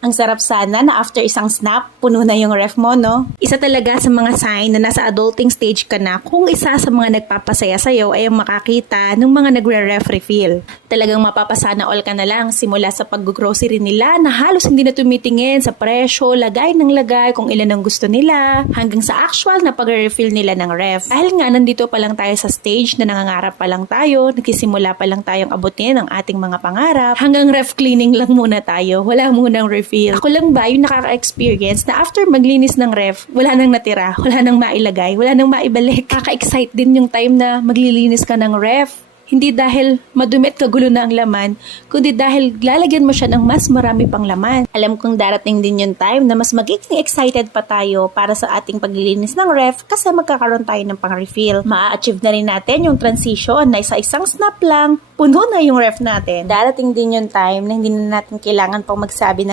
Ang sarap sana na after isang snap, puno na yung ref mo, no? Isa talaga sa mga sign na nasa adulting stage ka na kung isa sa mga nagpapasaya sa'yo ay ang makakita ng mga nagre-ref refill. Talagang mapapasana all ka na lang simula sa pag-grocery nila na halos hindi na tumitingin sa presyo, lagay ng lagay kung ilan ang gusto nila, hanggang sa actual na pag-refill nila ng ref. Dahil nga nandito pa lang tayo sa stage na nangangarap pa lang tayo, nagsisimula pa lang tayong abutin ang ating mga pangarap, hanggang ref cleaning lang muna tayo, wala munang refill. Ako lang ba yung nakaka-experience na after maglinis ng ref, wala nang natira, wala nang mailagay, wala nang maibalik. Kaka-excite din yung time na maglilinis ka ng ref. Hindi dahil madumi at kagulo na ang laman, kundi dahil lalagyan mo siya ng mas marami pang laman. Alam kong darating din yung time na mas magiging excited pa tayo para sa ating paglilinis ng ref kasi magkakaroon tayo ng pang-refill. Ma-achieve na rin natin yung transition na isa-isang snap lang, puno na yung ref natin. Darating din yung time na hindi na natin kailangan pang magsabi ng